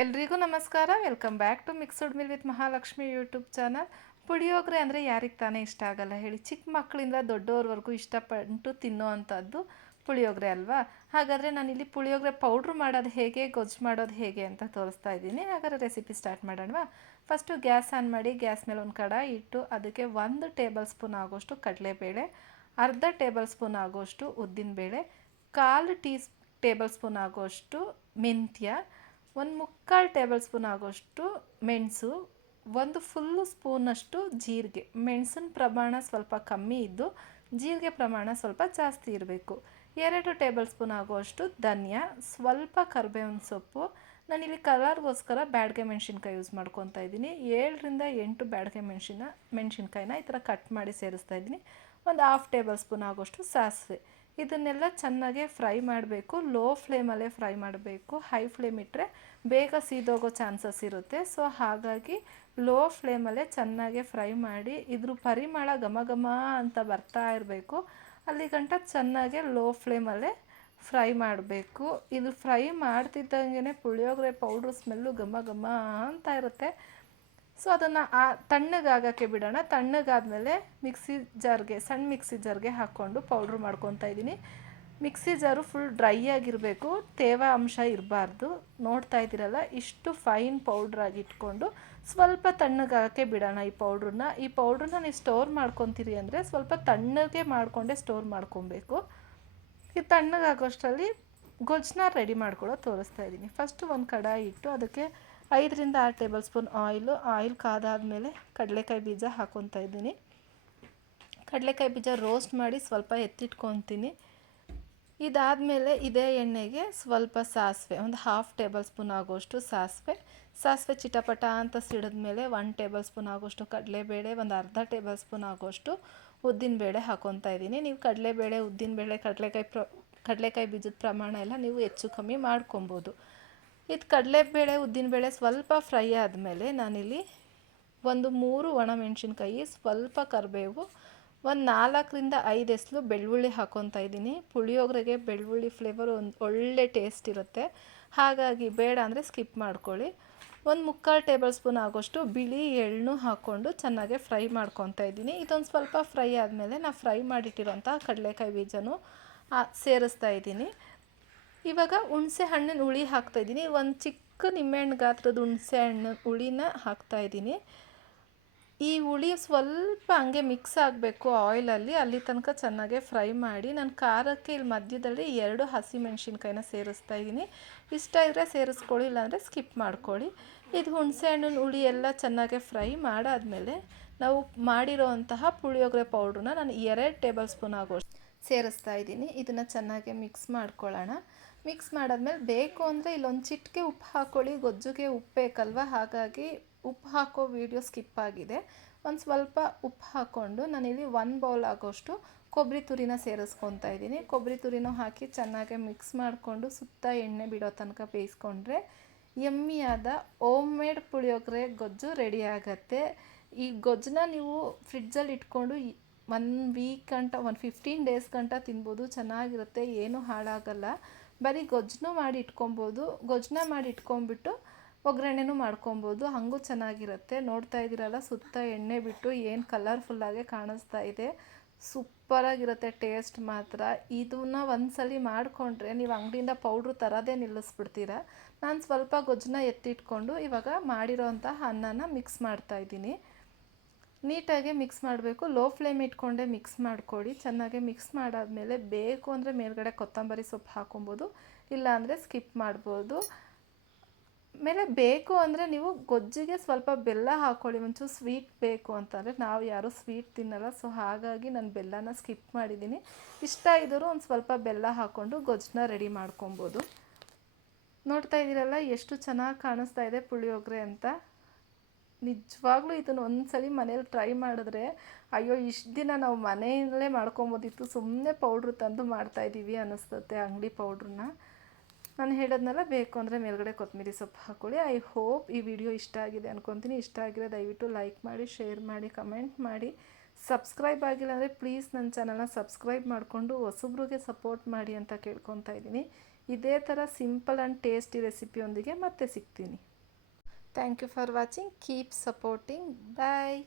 ಎಲ್ರಿಗೂ ನಮಸ್ಕಾರ. Welcome back to mixed meal with Mahalakshmi YouTube channel. Puliyogare ಅಂದರೆ ಯಾರಿಗೆ ತಾನೇ ಇಷ್ಟ ಆಗಲ್ಲ ಹೇಳಿ. ಚಿಕ್ಕ ಮಕ್ಕಳಿಂದ ದೊಡ್ಡೋರ್ವರೆಗೂ ಇಷ್ಟಪಟ್ಟು ತಿನ್ನೋ ಅಂಥದ್ದು ಪುಳಿಯೋಗರೆ ಅಲ್ವಾ. ಹಾಗಾದರೆ ನಾನಿಲ್ಲಿ ಪುಳಿಯೋಗರೆ ಪೌಡ್ರ್ ಮಾಡೋದು ಹೇಗೆ, ಗೊಜ್ಜು ಮಾಡೋದು ಹೇಗೆ ಅಂತ ತೋರಿಸ್ತಾ ಇದ್ದೀನಿ. ಹಾಗಾದರೆ ರೆಸಿಪಿ ಸ್ಟಾರ್ಟ್ ಮಾಡೋಣವಾ. ಫಸ್ಟು ಗ್ಯಾಸ್ ಆನ್ ಮಾಡಿ, ಗ್ಯಾಸ್ ಮೇಲೆ ಒಂದು ಕಡಾಯಿ ಇಟ್ಟು ಅದಕ್ಕೆ 1 ಟೇಬಲ್ ಸ್ಪೂನ್ ಆಗೋಷ್ಟು ಕಡಲೆಬೇಳೆ, ಅರ್ಧ ಟೇಬಲ್ ಸ್ಪೂನ್ ಆಗೋಷ್ಟು ಉದ್ದಿನಬೇಳೆ, 1/4 ಟೇಬಲ್ ಸ್ಪೂನ್ ಆಗೋಷ್ಟು ಮೆಂತ್ಯ, 1/3 ಟೇಬಲ್ ಸ್ಪೂನ್ ಆಗೋಷ್ಟು ಮೆಣಸು, ಒಂದು ಫುಲ್ಲು ಸ್ಪೂನಷ್ಟು ಜೀರಿಗೆ. ಮೆಣಸಿನ ಪ್ರಮಾಣ ಸ್ವಲ್ಪ ಕಮ್ಮಿ ಇದ್ದು ಜೀರಿಗೆ ಪ್ರಮಾಣ ಸ್ವಲ್ಪ ಜಾಸ್ತಿ ಇರಬೇಕು. 2 ಟೇಬಲ್ ಸ್ಪೂನ್ ಆಗೋಷ್ಟು ಧನಿಯಾ, ಸ್ವಲ್ಪ ಕರಿಬೇವಿನ ಸೊಪ್ಪು. ನಾನಿಲ್ಲಿ ಕಲರ್ಗೋಸ್ಕರ ಬ್ಯಾಡಗೆ ಮೆಣಸಿನ್ಕಾಯಿ ಯೂಸ್ ಮಾಡ್ಕೊತಾ ಇದ್ದೀನಿ. 7ರಿಂದ 8 ಬ್ಯಾಡಗೆ ಮೆಣಸಿನ್ಕಾಯಿನ ಈ ಥರ ಕಟ್ ಮಾಡಿ ಸೇರಿಸ್ತಾ ಇದ್ದೀನಿ. ಒಂದು 1/2 ಟೇಬಲ್ ಸ್ಪೂನ್ ಆಗೋಷ್ಟು ಸಾಸಿವೆ. ಇದನ್ನೆಲ್ಲ ಚೆನ್ನಾಗಿ ಫ್ರೈ ಮಾಡಬೇಕು. ಲೋ ಫ್ಲೇಮಲ್ಲೇ ಫ್ರೈ ಮಾಡಬೇಕು. ಹೈ ಫ್ಲೇಮ್ ಇಟ್ಟರೆ ಬೇಗ ಸೀದೋಗೋ ಚಾನ್ಸಸ್ ಇರುತ್ತೆ. ಸೊ ಹಾಗಾಗಿ ಲೋ ಫ್ಲೇಮಲ್ಲೇ ಚೆನ್ನಾಗಿ ಫ್ರೈ ಮಾಡಿ ಇದ್ರ ಪರಿಮಳ ಘಮ ಘಮ ಅಂತ ಬರ್ತಾ ಇರಬೇಕು. ಅಲ್ಲಿ ಗಂಟ ಚೆನ್ನಾಗೆ ಲೋ ಫ್ಲೇಮಲ್ಲೇ ಫ್ರೈ ಮಾಡಬೇಕು. ಇದು ಫ್ರೈ ಮಾಡ್ತಿದ್ದಂಗೆ ಪುಳಿಯೋಗರೆ ಪೌಡ್ರ್ ಸ್ಮೆಲ್ಲು ಘಮ ಘಮ ಅಂತ ಇರುತ್ತೆ. ಸೊ ಅದನ್ನು ತಣ್ಣಗಾಗೋಕ್ಕೆ ಬಿಡೋಣ. ತಣ್ಣಗಾದಮೇಲೆ ಸಣ್ಣ ಮಿಕ್ಸಿ ಜಾರ್ಗೆ ಹಾಕ್ಕೊಂಡು ಪೌಡ್ರ್ ಮಾಡ್ಕೊತಾ ಇದ್ದೀನಿ. ಮಿಕ್ಸಿ ಜಾರು ಫುಲ್ ಡ್ರೈ ಆಗಿರಬೇಕು, ತೇವ ಅಂಶ ಇರಬಾರ್ದು. ನೋಡ್ತಾ ಇದ್ದೀರಲ್ಲ, ಇಷ್ಟು ಫೈನ್ ಪೌಡ್ರಾಗಿ ಇಟ್ಕೊಂಡು ಸ್ವಲ್ಪ ತಣ್ಣಗಾಗೋಕ್ಕೆ ಬಿಡೋಣ ಈ ಪೌಡ್ರನ್ನ ನೀವು ಸ್ಟೋರ್ ಮಾಡ್ಕೊತೀರಿ ಅಂದರೆ ಸ್ವಲ್ಪ ತಣ್ಣಗೆ ಮಾಡಿಕೊಂಡೇ ಸ್ಟೋರ್ ಮಾಡ್ಕೊಬೇಕು. ಇದು ತಣ್ಣಗಾಗೋಷ್ಟರಲ್ಲಿ ಗೊಜ್ಜನ್ನ ರೆಡಿ ಮಾಡ್ಕೊಳ್ಳೋದು ತೋರಿಸ್ತಾ ಇದ್ದೀನಿ. ಫಸ್ಟು ಒಂದು ಕಡಾಯಿ ಇಟ್ಟು ಅದಕ್ಕೆ 5ರಿಂದ 6 ಟೇಬಲ್ ಸ್ಪೂನ್ ಆಯಿಲ್ ಕಾದಾದಮೇಲೆ ಕಡಲೆಕಾಯಿ ಬೀಜ ಹಾಕ್ಕೊತಾ ಇದ್ದೀನಿ. ಕಡಲೆಕಾಯಿ ಬೀಜ ರೋಸ್ಟ್ ಮಾಡಿ ಸ್ವಲ್ಪ ಎತ್ತಿಟ್ಕೊತೀನಿ. ಇದಾದಮೇಲೆ ಇದೇ ಎಣ್ಣೆಗೆ ಸ್ವಲ್ಪ ಸಾಸಿವೆ, ಒಂದು 1/2 ಟೇಬಲ್ ಸ್ಪೂನ್ ಆಗೋಷ್ಟು ಸಾಸಿವೆ ಚಿಟಪಟ ಅಂತ ಸಿಡಿದ್ಮೇಲೆ 1 ಟೇಬಲ್ ಸ್ಪೂನ್ ಆಗೋಷ್ಟು ಕಡಲೆಬೇಳೆ, ಒಂದು ಅರ್ಧ ಟೇಬಲ್ ಸ್ಪೂನ್ ಆಗೋಷ್ಟು ಉದ್ದಿನಬೇಳೆ ಹಾಕ್ಕೊತಾ ಇದ್ದೀನಿ. ನೀವು ಕಡಲೆಬೇಳೆ, ಉದ್ದಿನಬೇಳೆ, ಕಡಲೆಕಾಯಿ ಬೀಜದ ಪ್ರಮಾಣ ಎಲ್ಲ ನೀವು ಹೆಚ್ಚು ಕಮ್ಮಿ ಮಾಡ್ಕೊಬೋದು. ಇದು ಕಡಲೆಬೇಳೆ, ಉದ್ದಿನಬೇಳೆ ಸ್ವಲ್ಪ ಫ್ರೈ ಆದಮೇಲೆ ನಾನಿಲ್ಲಿ ಒಂದು 3 ಒಣಮೆಣಸಿನ್ಕಾಯಿ, ಸ್ವಲ್ಪ ಕರಿಬೇವು, ಒಂದು 4ರಿಂದ 5 ಎಸಳು ಬೆಳ್ಳುಳ್ಳಿ ಹಾಕ್ಕೊತಾ ಇದ್ದೀನಿ. ಪುಳಿಯೋಗರೆಗೆ ಬೆಳ್ಳುಳ್ಳಿ ಫ್ಲೇವರ್ ಒಂದು ಒಳ್ಳೆ ಟೇಸ್ಟ್ ಇರುತ್ತೆ. ಹಾಗಾಗಿ ಬೇಡ ಅಂದರೆ ಸ್ಕಿಪ್ ಮಾಡ್ಕೊಳ್ಳಿ. 1/3 ಟೇಬಲ್ ಸ್ಪೂನ್ ಆಗೋಷ್ಟು ಬಿಳಿ ಎಳ್ಳನ್ನು ಹಾಕ್ಕೊಂಡು ಚೆನ್ನಾಗಿ ಫ್ರೈ ಮಾಡ್ಕೊತಾ ಇದ್ದೀನಿ. ಇದೊಂದು ಸ್ವಲ್ಪ ಫ್ರೈ ಆದಮೇಲೆ ನಾನು ಫ್ರೈ ಮಾಡಿಟ್ಟಿರೋಂಥ ಕಡಲೆಕಾಯಿ ಬೀಜನೂ ಸೇರಿಸ್ತಾ ಇದ್ದೀನಿ. ಇವಾಗ ಹುಣಸೆ ಹಣ್ಣಿನ ಹುಳಿ ಹಾಕ್ತಾಯಿದ್ದೀನಿ. ಒಂದು ಚಿಕ್ಕ ನಿಂಬೆಹಣ್ಣು ಗಾತ್ರದ ಹುಣಸೆ ಹಣ್ಣು ಹುಳಿನ ಹಾಕ್ತಾಯಿದ್ದೀನಿ. ಈ ಹುಳಿ ಸ್ವಲ್ಪ ಹಂಗೆ ಮಿಕ್ಸ್ ಆಗಬೇಕು ಆಯಿಲಲ್ಲಿ, ಅಲ್ಲಿ ತನಕ ಚೆನ್ನಾಗೆ ಫ್ರೈ ಮಾಡಿ. ನಾನು ಖಾರಕ್ಕೆ ಇಲ್ಲಿ ಮಧ್ಯದಲ್ಲಿ 2 ಹಸಿಮೆಣ್ಸಿನ್ಕಾಯಿನ ಸೇರಿಸ್ತಾ ಇದ್ದೀನಿ. ಇಷ್ಟ ಇದ್ದರೆ ಸೇರಿಸ್ಕೊಳ್ಳಿ, ಇಲ್ಲಾಂದರೆ ಸ್ಕಿಪ್ ಮಾಡ್ಕೊಳ್ಳಿ. ಇದು ಹುಣಸೆ ಹಣ್ಣಿನ ಹುಳಿ ಎಲ್ಲ ಚೆನ್ನಾಗೆ ಫ್ರೈ ಮಾಡಾದಮೇಲೆ ನಾವು ಮಾಡಿರೋ ಅಂತಹ ಪುಳಿಯೋಗರೆ ಪೌಡ್ರನ್ನ ನಾನು 2 ಟೇಬಲ್ ಸ್ಪೂನ್ ಆಗೋಷ್ಟು ಸೇರಿಸ್ತಾ ಇದ್ದೀನಿ. ಇದನ್ನು ಚೆನ್ನಾಗಿ ಮಿಕ್ಸ್ ಮಾಡ್ಕೊಳ್ಳೋಣ. ಮಿಕ್ಸ್ ಮಾಡಾದ್ಮೇಲೆ ಬೇಕು ಅಂದರೆ ಇಲ್ಲೊಂದು ಚಿಟಿಕೆ ಉಪ್ಪು ಹಾಕ್ಕೊಳ್ಳಿ. ಗೊಜ್ಜುಗೆ ಉಪ್ಪು ಬೇಕಲ್ವ, ಹಾಗಾಗಿ ಉಪ್ಪು ಹಾಕೋ ವಿಡಿಯೋ ಸ್ಕಿಪ್ ಆಗಿದೆ. ಒಂದು ಸ್ವಲ್ಪ ಉಪ್ಪು ಹಾಕ್ಕೊಂಡು ನಾನಿಲ್ಲಿ 1 ಬೌಲ್ ಆಗೋಷ್ಟು ಕೊಬ್ಬರಿ ತುರಿನ ಸೇರಿಸ್ಕೊತಾ ಇದ್ದೀನಿ. ಕೊಬ್ಬರಿ ತುರಿನೂ ಹಾಕಿ ಚೆನ್ನಾಗಿ ಮಿಕ್ಸ್ ಮಾಡಿಕೊಂಡು ಸುತ್ತ ಎಣ್ಣೆ ಬಿಡೋ ತನಕ ಬೇಯಿಸ್ಕೊಂಡ್ರೆ ಯಮ್ಮಿಯಾದ ಹೋಮ್ ಮೇಡ್ ಪುಳಿಯೋಗರೆ ಗೊಜ್ಜು ರೆಡಿ ಆಗುತ್ತೆ. ಈ ಗೊಜ್ಜನ್ನ ನೀವು ಫ್ರಿಡ್ಜಲ್ಲಿ ಇಟ್ಕೊಂಡು 1 ವೀಕ್ ಗಂಟ, 15 ಡೇಸ್ ಗಂಟ ತಿನ್ಬೋದು. ಚೆನ್ನಾಗಿರುತ್ತೆ, ಏನೂ ಹಾಳಾಗಲ್ಲ. ಬರೀ ಗೊಜ್ಜನ್ನು ಮಾಡಿ ಇಟ್ಕೊಬೋದು. ಗೊಜ್ಜನ್ನ ಮಾಡಿ ಇಟ್ಕೊಂಡ್ಬಿಟ್ಟು ಒಗ್ಗರಣೆನೂ ಮಾಡ್ಕೊಬೋದು, ಹಾಗೂ ಚೆನ್ನಾಗಿರುತ್ತೆ. ನೋಡ್ತಾ ಇದ್ದೀರಲ್ಲ, ಸುತ್ತ ಎಣ್ಣೆ ಬಿಟ್ಟು ಏನು ಕಲರ್ಫುಲ್ಲಾಗೆ ಕಾಣಿಸ್ತಾ ಇದೆ. ಸೂಪರಾಗಿರುತ್ತೆ ಟೇಸ್ಟ್ ಮಾತ್ರ. ಇದನ್ನ ಒಂದ್ಸಲಿ ಮಾಡಿಕೊಂಡ್ರೆ ನೀವು ಅಂಗಡಿಯಿಂದ ಪೌಡ್ರು ತರೋದೇ ನಿಲ್ಲಿಸ್ಬಿಡ್ತೀರ. ನಾನು ಸ್ವಲ್ಪ ಗೊಜ್ಜನ್ನ ಎತ್ತಿಟ್ಕೊಂಡು ಇವಾಗ ಮಾಡಿರೋ ಅಂತಹ ಅನ್ನನ ಮಿಕ್ಸ್ ಮಾಡ್ತಾಯಿದ್ದೀನಿ. ನೀಟಾಗಿ ಮಿಕ್ಸ್ ಮಾಡಬೇಕು. ಲೋ ಫ್ಲೇಮ್ ಇಟ್ಕೊಂಡೆ ಮಿಕ್ಸ್ ಮಾಡ್ಕೊಳ್ಳಿ. ಚೆನ್ನಾಗಿ ಮಿಕ್ಸ್ ಮಾಡಾದಮೇಲೆ ಬೇಕು ಅಂದರೆ ಮೇಲ್ಗಡೆ ಕೊತ್ತಂಬರಿ ಸೊಪ್ಪು ಹಾಕೊಬೋದು, ಇಲ್ಲಾಂದರೆ ಸ್ಕಿಪ್ ಮಾಡ್ಬೋದು. ಆಮೇಲೆ ಬೇಕು ಅಂದರೆ ನೀವು ಗೊಜ್ಜಿಗೆ ಸ್ವಲ್ಪ ಬೆಲ್ಲ ಹಾಕ್ಕೊಳ್ಳಿ. ಒಂಚೂರು ಸ್ವೀಟ್ ಬೇಕು ಅಂತಂದರೆ, ನಾವು ಯಾರೂ ಸ್ವೀಟ್ ತಿನ್ನಲ್ಲ, ಸೊ ಹಾಗಾಗಿ ನಾನು ಬೆಲ್ಲನ ಸ್ಕಿಪ್ ಮಾಡಿದ್ದೀನಿ. ಇಷ್ಟ ಇದ್ದರೂ ಒಂದು ಸ್ವಲ್ಪ ಬೆಲ್ಲ ಹಾಕ್ಕೊಂಡು ಗೊಜ್ಜನ್ನ ರೆಡಿ ಮಾಡ್ಕೊಬೋದು. ನೋಡ್ತಾ ಇದ್ದೀರಲ್ಲ ಎಷ್ಟು ಚೆನ್ನಾಗಿ ಕಾಣಿಸ್ತಾ ಇದೆ ಪುಳಿಯೋಗರೆ ಅಂತ. ನಿಜವಾಗ್ಲೂ ಇದನ್ನು ಒಂದ್ಸಲಿ ಮನೇಲಿ ಟ್ರೈ ಮಾಡಿದ್ರೆ, ಅಯ್ಯೋ ಇಷ್ಟು ದಿನ ನಾವು ಮನೆಯಲ್ಲೇ ಮಾಡ್ಕೊಬೋದಿತ್ತು, ಸುಮ್ಮನೆ ಪೌಡ್ರು ತಂದು ಮಾಡ್ತಾಯಿದ್ದೀವಿ ಅನ್ನಿಸ್ತತೆ ಅಂಗಡಿ ಪೌಡ್ರನ್ನ. ನಾನು ಹೇಳೋದ್ನೆಲ್ಲ ಬೇಕು ಅಂದರೆ ಮೇಲ್ಗಡೆ ಕೊತ್ತಂಬರಿ ಸೊಪ್ಪು ಹಾಕ್ಕೊಳ್ಳಿ. ಐ ಹೋಪ್ ಈ ವಿಡಿಯೋ ಇಷ್ಟ ಆಗಿದೆ ಅಂದ್ಕೊತೀನಿ. ಇಷ್ಟ ಆಗಿರೋ ದಯವಿಟ್ಟು ಲೈಕ್ ಮಾಡಿ, ಶೇರ್ ಮಾಡಿ, ಕಮೆಂಟ್ ಮಾಡಿ. ಸಬ್ಸ್ಕ್ರೈಬ್ ಆಗಿಲ್ಲ ಅಂದರೆ ಪ್ಲೀಸ್ ನನ್ನ ಚಾನಲ್ನ ಸಬ್ಸ್ಕ್ರೈಬ್ ಮಾಡಿಕೊಂಡು ಹೊಸಬ್ರಿಗೆ ಸಪೋರ್ಟ್ ಮಾಡಿ ಅಂತ ಕೇಳ್ಕೊತಾ ಇದ್ದೀನಿ. ಇದೇ ಥರ ಸಿಂಪಲ್ ಆ್ಯಂಡ್ ಟೇಸ್ಟಿ ರೆಸಿಪಿಯೊಂದಿಗೆ ಮತ್ತೆ ಸಿಗ್ತೀನಿ. Thank you for watching. Keep supporting. Bye.